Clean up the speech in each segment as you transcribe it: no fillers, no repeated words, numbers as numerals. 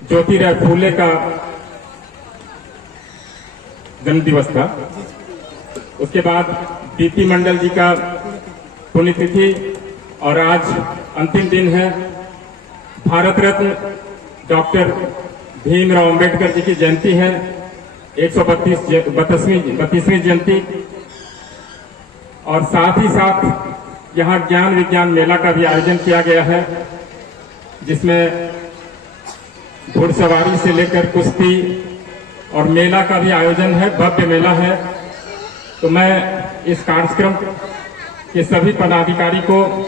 ज्योतिराव फूले का जन्म दिवस था। उसके बाद बीपी मंडल जी का पुण्यतिथि और आज अंतिम दिन है। भारत रत्न डॉक्टर भीमराव अंबेडकर जी की जयंती है, 132वीं जयंती। और साथ ही साथ यहाँ ज्ञान विज्ञान मेला का भी आयोजन किया गया है, जिसमें घुड़सवारी से लेकर कुश्ती और मेला का भी आयोजन है, भव्य मेला है। तो मैं इस कार्यक्रम के सभी पदाधिकारी को,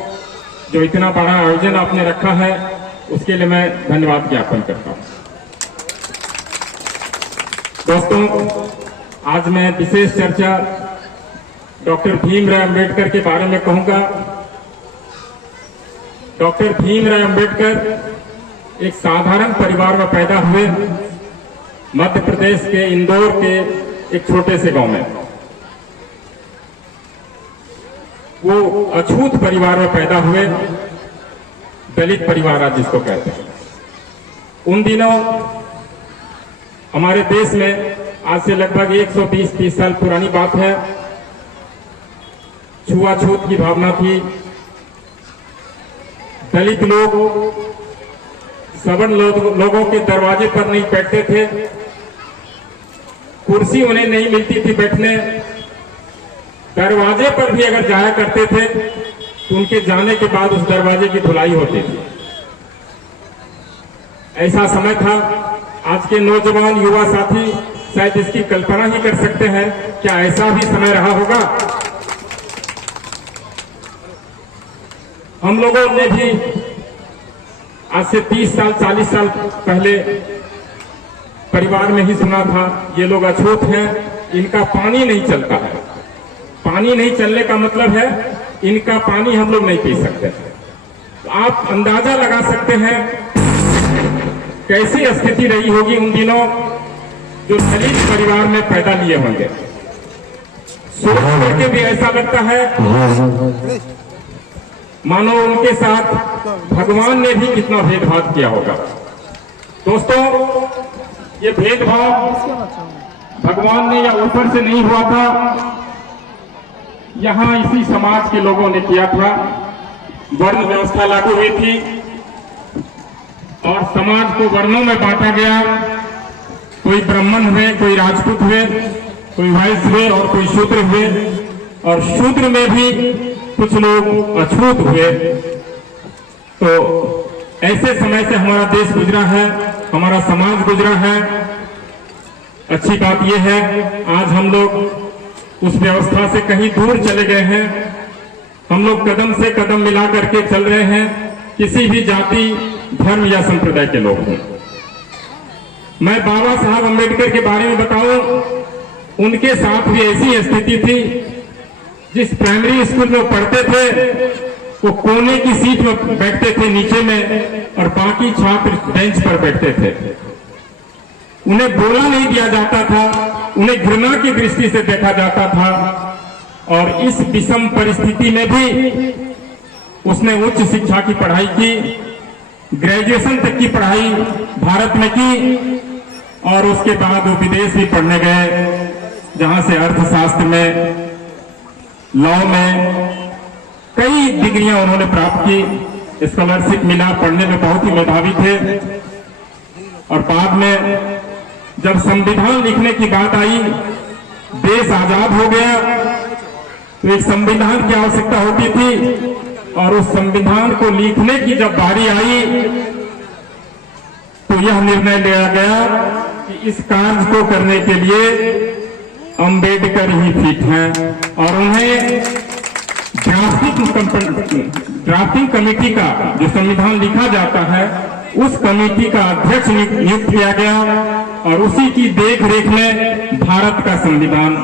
जो इतना बड़ा आयोजन आपने रखा है, उसके लिए मैं धन्यवाद ज्ञापन करता हूं। दोस्तों, आज मैं विशेष चर्चा डॉक्टर भीमराव अंबेडकर के बारे में कहूंगा। डॉक्टर भीमराव अंबेडकर एक साधारण परिवार में पैदा हुए, मध्य प्रदेश के इंदौर के एक छोटे से गांव में। वो अछूत परिवार में पैदा हुए, दलित परिवार आज जिसको कहते हैं। उन दिनों हमारे देश में, आज से लगभग 120-30 साल पुरानी बात है, छुआछूत की भावना थी। दलित लोग सवर्ण लोगों के दरवाजे पर नहीं बैठते थे, कुर्सी उन्हें नहीं मिलती थी बैठने। दरवाजे पर भी अगर जाया करते थे तो उनके जाने के बाद उस दरवाजे की धुलाई होती थी। ऐसा समय था। आज के नौजवान युवा साथी शायद इसकी कल्पना ही कर सकते हैं, क्या ऐसा भी समय रहा होगा। हम लोगों ने भी आज से 30 साल 40 साल पहले परिवार में ही सुना था, ये लोग अछूत हैं, इनका पानी नहीं चलता है। पानी नहीं चलने का मतलब है इनका पानी हम लोग नहीं पी सकते। तो आप अंदाजा लगा सकते हैं कैसी स्थिति रही होगी उन दिनों, जो दलित परिवार में पैदा लिए होंगे। सोच करके भी ऐसा लगता है मानो उनके साथ भगवान ने भी कितना भेदभाव किया होगा। दोस्तों, ये भेदभाव भगवान ने या ऊपर से नहीं हुआ था, यहाँ इसी समाज के लोगों ने किया था। वर्ण व्यवस्था लागू हुई थी और समाज को वर्णों में बांटा गया। कोई ब्राह्मण हुए, कोई राजपूत हुए, कोई वैश्य हुए और कोई शूद्र हुए। और शूद्र में भी कुछ लोग अछूत हुए। तो ऐसे समय से हमारा देश गुजरा है, हमारा समाज गुजरा है। अच्छी बात यह है आज हम लोग उस व्यवस्था से कहीं दूर चले गए हैं। हम लोग कदम से कदम मिला करके चल रहे हैं, किसी भी जाति धर्म या संप्रदाय के लोग हों। मैं बाबा साहब अम्बेडकर के बारे में बताऊं, उनके साथ भी ऐसी स्थिति थी। जिस प्राइमरी स्कूल में पढ़ते थे वो कोने की सीट में बैठते थे नीचे में, और बाकी छात्र बेंच पर बैठते थे। उन्हें बोला नहीं दिया जाता था, उन्हें घृणा की दृष्टि से देखा जाता था। और इस विषम परिस्थिति में भी उसने उच्च शिक्षा की पढ़ाई की, ग्रेजुएशन तक की पढ़ाई भारत में की। और उसके बाद वो विदेश भी पढ़ने गए, जहां से अर्थशास्त्र में, लॉ में कई डिग्रियां उन्होंने प्राप्त की। स्कॉलरशिप मिला, पढ़ने में बहुत ही मेधावी थे। और बाद में जब संविधान लिखने की बात आई, देश आजाद हो गया, तो एक संविधान की आवश्यकता होती थी। और उस संविधान को लिखने की जब बारी आई तो यह निर्णय लिया गया कि इस कार्य को करने के लिए अंबेडकर ही फिट हैं। और उन्हें ड्राफ्टिंग कमेटी का, जो संविधान लिखा जाता है, उस कमेटी का अध्यक्ष नियुक्त किया गया। और उसी की देख रेख में भारत का संविधान